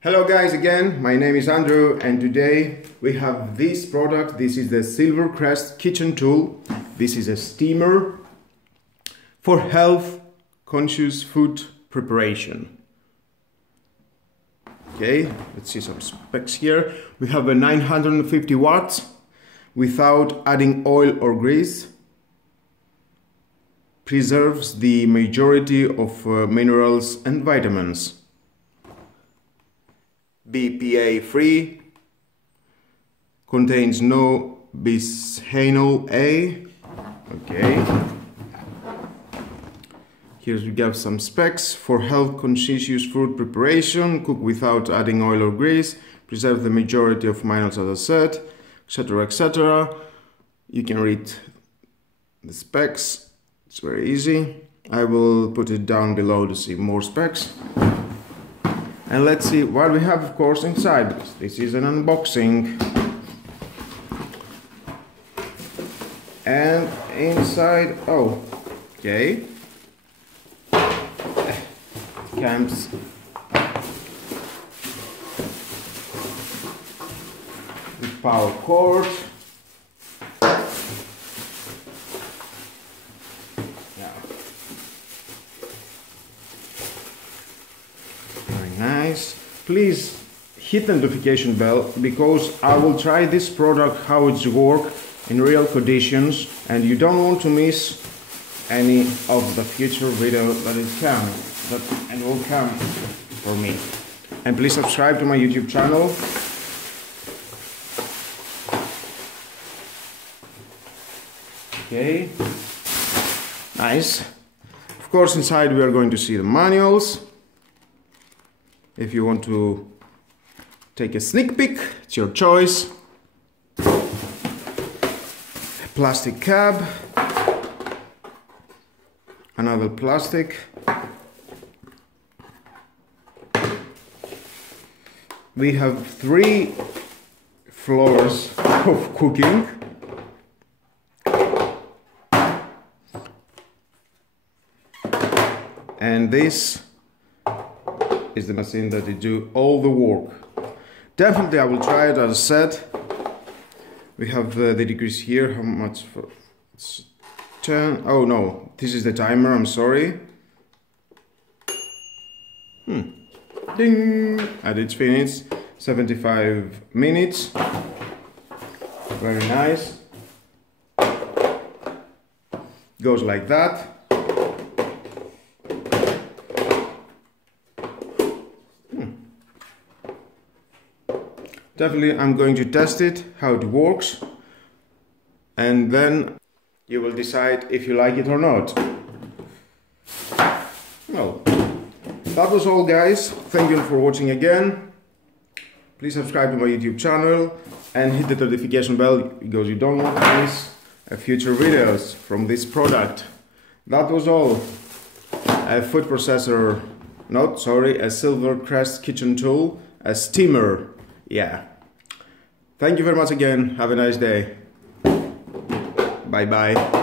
Hello guys again, my name is Andrew and today we have this product. This is the Silvercrest kitchen tool. This is a steamer for health conscious food preparation. Okay, let's see some specs here. We have a 950 watts without adding oil or grease. Preserves the majority of minerals and vitamins. BPA free, contains no bisphenol A. Okay, here we have some specs for health conscious food preparation. Cook without adding oil or grease, preserve the majority of minerals, as I said, etc, etc. You can read the specs, it's very easy. I will put it down below to see more specs. And let's see what we have, of course, inside. This is an unboxing. And inside, oh, okay. Comes the power cord. Nice. Please hit the notification bell because I will try this product how it's work in real conditions and you don't want to miss any of the future video that will come for me. And please subscribe to my YouTube channel. Okay. Nice. Of course, inside we are going to see the manuals. If you want to take a sneak peek, it's your choice. Plastic cab, another plastic. We have 3 floors of cooking. And this is the machine that will do all the work. Definitely I will try it, as I said. We have the degrees here, how much for 10, oh no, this is the timer, I'm sorry. Ding! And it's finished, 75 minutes. Very nice. Goes like that. Definitely I'm going to test it, how it works, and then you will decide if you like it or not. Well, that was all guys. Thank you for watching again. Please subscribe to my YouTube channel and hit the notification bell because you don't want to miss future videos from this product. That was all. A food processor, a Silvercrest kitchen tool, a steamer. Yeah. Thank you very much again. Have a nice day. Bye bye.